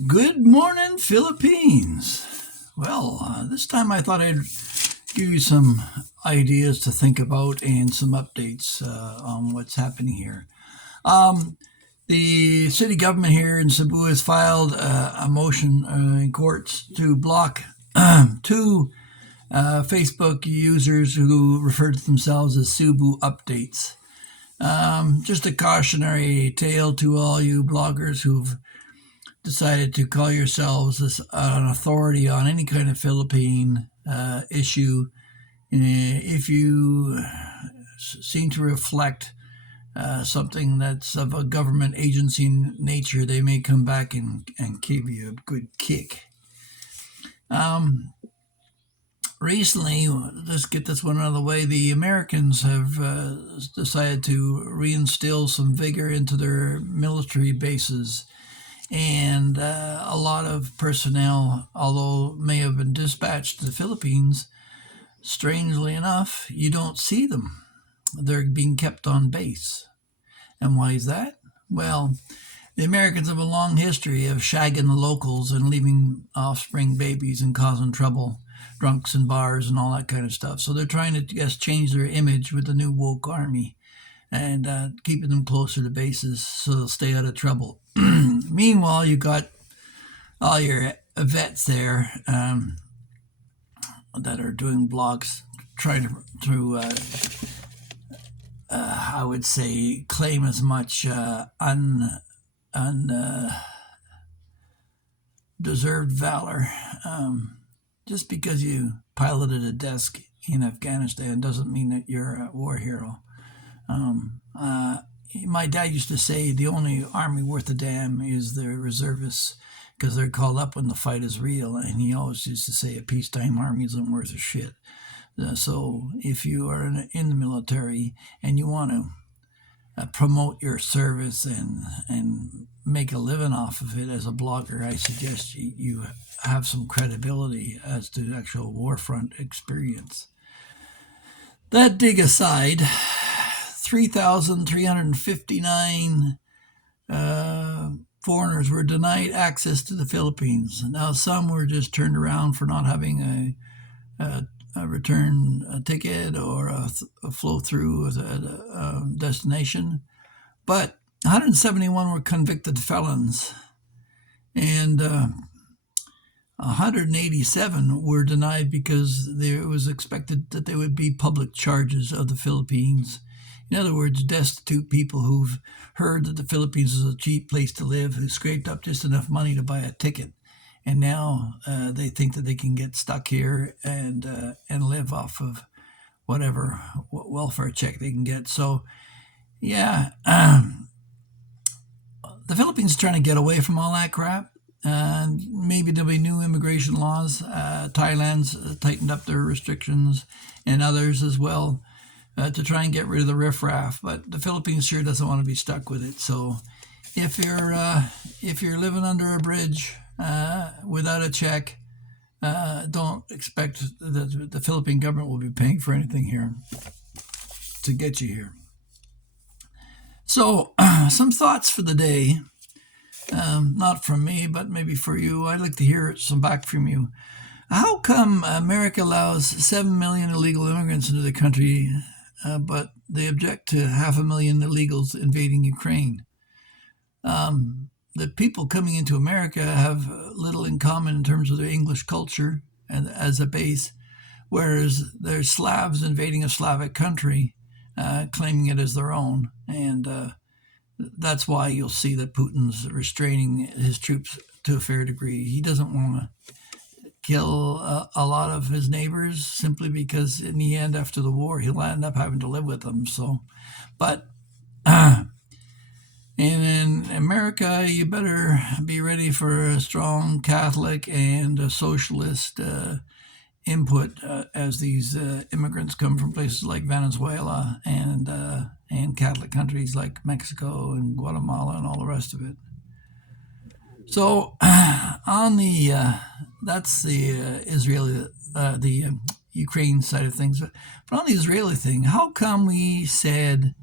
Good morning, Philippines. Well, this time I thought I'd give you some ideas to think about and some updates on what's happening here. Um, the city government here in Cebu has filed a motion in courts to block two Facebook users who refer to themselves as Cebu Updates. Just a cautionary tale to all you bloggers who've decided to call yourselves an authority on any kind of Philippine issue. If you seem to reflect something that's of a government agency nature, they may come back and give you a good kick. Um, Recently, let's get this one out of the way. The Americans have decided to reinstill some vigor into their military bases, and a lot of personnel, although may have been dispatched to the Philippines, strangely enough, you don't see them. They're being kept on base. And why is that? Well, the Americans have a long history of shagging the locals and leaving offspring babies and causing trouble, drunks in bars and all that kind of stuff. So they're trying to, change their image with the new woke army and keeping them closer to bases so they'll stay out of trouble. Meanwhile, you got all your vets there that are doing blogs, trying to I would say, claim as much undeserved valor. Just because you piloted a desk in Afghanistan doesn't mean that you're a war hero. Um, uh, my dad used to say the only army worth a damn is the reservists because they're called up when the fight is real. And he always used to say a peacetime army isn't worth a shit. So if you are in the military and you want to promote your service and make a living off of it as a blogger, I suggest you have some credibility as to actual warfront experience. That dig aside, 3,359 foreigners were denied access to the Philippines. Now, some were just turned around for not having a return ticket or a flow through at a destination. But 171 were convicted felons, and 187 were denied because it was expected that they would be public charges of the Philippines. In other words, destitute people who've heard that the Philippines is a cheap place to live, who scraped up just enough money to buy a ticket, and now they think that they can get stuck here and live off of whatever welfare check they can get. So, yeah, the Philippines is trying to get away from all that crap. And maybe there'll be new immigration laws. Thailand's tightened up their restrictions, and others as well, to try and get rid of the riffraff. But the Philippines sure doesn't want to be stuck with it. So, if you're living under a bridge without a check, don't expect that the Philippine government will be paying for anything here to get you here. So, some thoughts for the day. Not from me, but maybe for you. I'd like to hear some back from you. How come America allows 7 million illegal immigrants into the country, but they object to 500,000 illegals invading Ukraine? The people coming into America have little in common in terms of their English culture and as a base, whereas there's Slavs invading a Slavic country, claiming it as their own. And that's why you'll see that Putin's restraining his troops to a fair degree. He doesn't want to kill a lot of his neighbors simply because in the end, after the war, he'll end up having to live with them. So, but in America, you better be ready for a strong Catholic and a socialist input as these immigrants come from places like Venezuela and Catholic countries like Mexico and Guatemala and all the rest of it. So on the that's the Israeli the Ukraine side of things, but on the Israeli thing, how come we said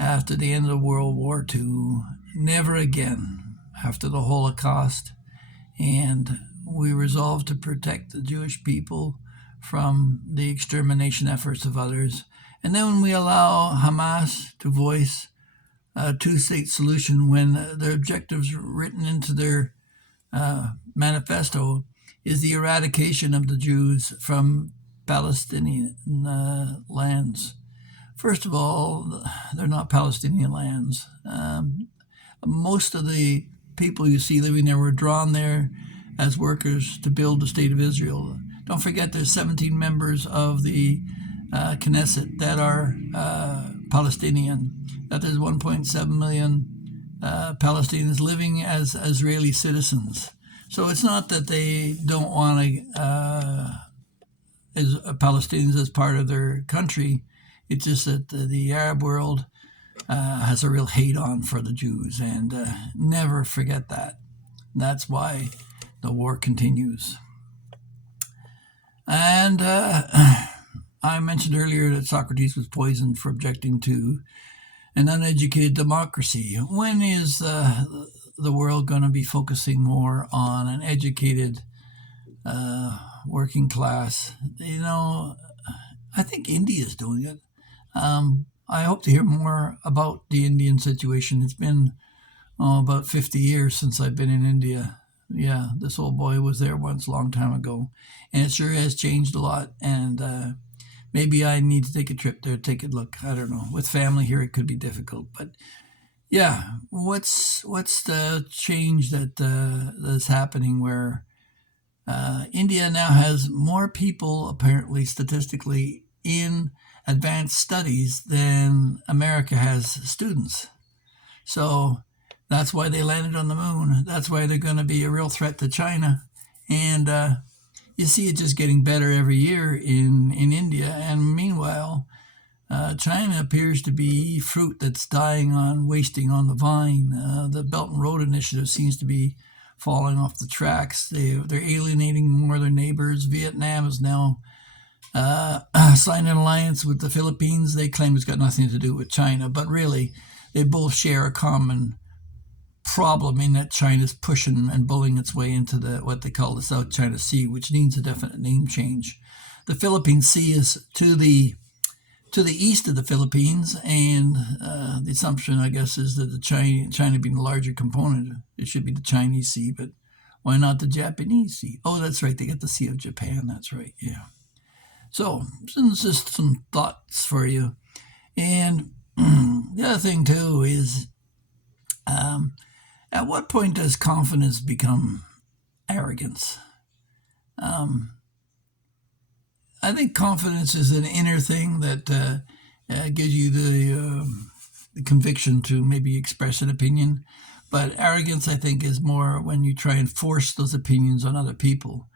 after the end of World War II, never again after the Holocaust, And we resolve to protect the Jewish people from the extermination efforts of others. And then when we allow Hamas to voice a two-state solution when their objectives written into their manifesto is the eradication of the Jews from Palestinian lands. First of all, they're not Palestinian lands. Most of the people you see living there were drawn there as workers to build the state of Israel. Don't forget there's 17 members of the Knesset that are Palestinian, that there's 1.7 million Palestinians living as Israeli citizens. So it's not that they don't want as Palestinians as part of their country. It's just that the Arab world has a real hate on for the Jews, and never forget that. That's why the war continues. And I mentioned earlier that Socrates was poisoned for objecting to an uneducated democracy. When is the world going to be focusing more on an educated working class? You know, I think India is doing it. I hope to hear more about the Indian situation. It's been about 50 years since I've been in India. Yeah, this old boy was there once a long time ago, and it sure has changed a lot. And maybe I need to take a trip there, take a look. I don't know. With family here, it could be difficult, but yeah, what's the change that's happening where India now has more people, apparently statistically, in advanced studies than America has students. So that's why they landed on the moon. That's why they're going to be a real threat to China. And you see it just getting better every year in India. And meanwhile, China appears to be fruit that's wasting on the vine. The Belt and Road Initiative seems to be falling off the tracks. They're alienating more of their neighbors. Vietnam is now signed an alliance with the Philippines. They claim it's got nothing to do with China, but really, they both share a common problem in that China's pushing and bullying its way into what they call the South China Sea, which needs a definite name change. The Philippine Sea is to the east of the Philippines, and the assumption, I guess, is that China being the larger component, it should be the Chinese Sea, but why not the Japanese Sea? Oh, that's right, they got the Sea of Japan, that's right, yeah. So, just some thoughts for you. And the other thing, too, is at what point does confidence become arrogance? I think confidence is an inner thing that gives you the conviction to maybe express an opinion. But arrogance, I think, is more when you try and force those opinions on other people.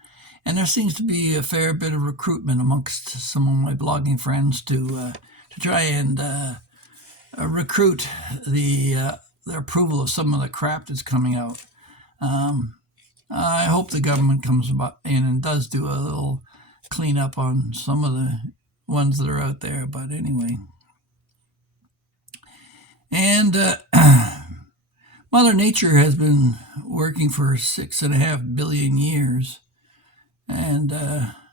And there seems to be a fair bit of recruitment amongst some of my blogging friends to try and recruit the approval of some of the crap that's coming out. I hope the government comes in and does do a little cleanup on some of the ones that are out there. But anyway. And Mother Nature has been working for 6.5 billion years and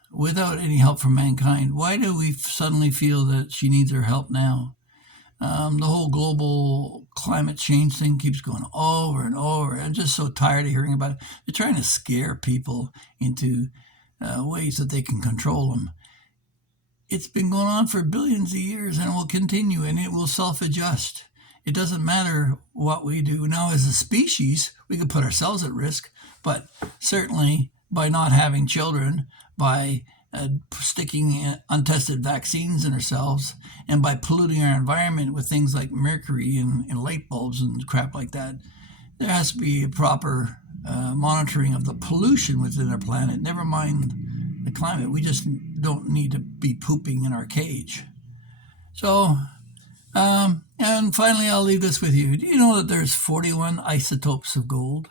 without any help from mankind. Why do we suddenly feel that she needs our help now? The whole global climate change thing keeps going over and over. I'm just so tired of hearing about it. They're trying to scare people into ways that they can control them. It's been going on for billions of years and it will continue, and it will self-adjust. It doesn't matter what we do. Now, as a species, we could put ourselves at risk, but certainly by not having children, by sticking untested vaccines in ourselves, and by polluting our environment with things like mercury and light bulbs and crap like that, there has to be a proper monitoring of the pollution within our planet. Never mind the climate. We just don't need to be pooping in our cage. So, and finally, I'll leave this with you. Do you know that there's 41 isotopes of gold?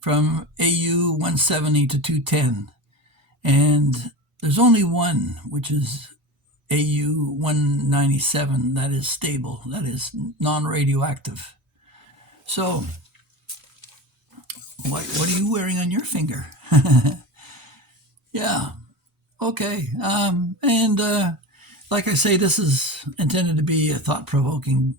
From AU 170 to 210. And there's only one, which is AU 197, that is stable, that is non-radioactive. So What are you wearing on your finger? Yeah. Okay. And like I say, this is intended to be a thought-provoking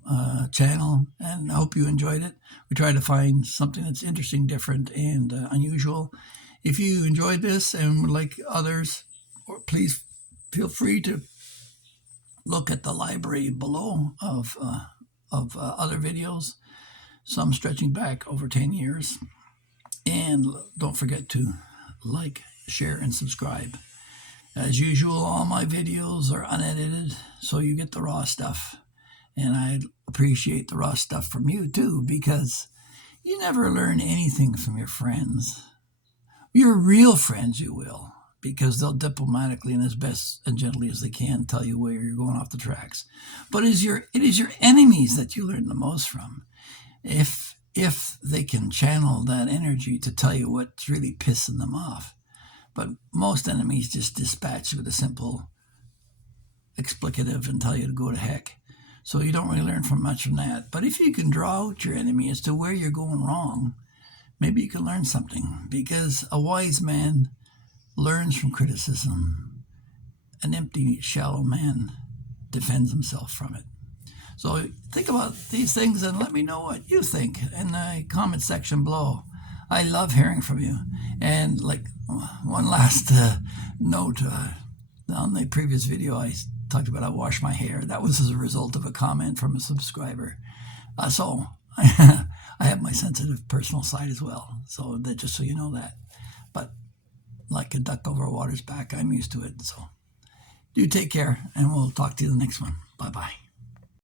channel, and I hope you enjoyed it. We try to find something that's interesting, different, and unusual. If you enjoyed this and would like others, please feel free to look at the library below of other videos, some stretching back over 10 years. And don't forget to like, share, and subscribe. As usual, all my videos are unedited, so you get the raw stuff. And I appreciate the raw stuff from you too, because you never learn anything from your friends. Your real friends, you will, because they'll diplomatically and as best and gently as they can tell you where you're going off the tracks. But it is your enemies that you learn the most from. If they can channel that energy to tell you what's really pissing them off. But most enemies just dispatch with a simple explicative and tell you to go to heck. So you don't really learn from much from that. But if you can draw out your enemy as to where you're going wrong, maybe you can learn something. Because a wise man learns from criticism. An empty, shallow man defends himself from it. So think about these things and let me know what you think in the comment section below. I love hearing from you. And like one last note, on the previous video I talked about I wash my hair. That was as a result of a comment from a subscriber. So I have my sensitive personal side as well. So that, just so you know that. But like a duck over a water's back, I'm used to it. So do take care, and we'll talk to you in the next one. Bye-bye.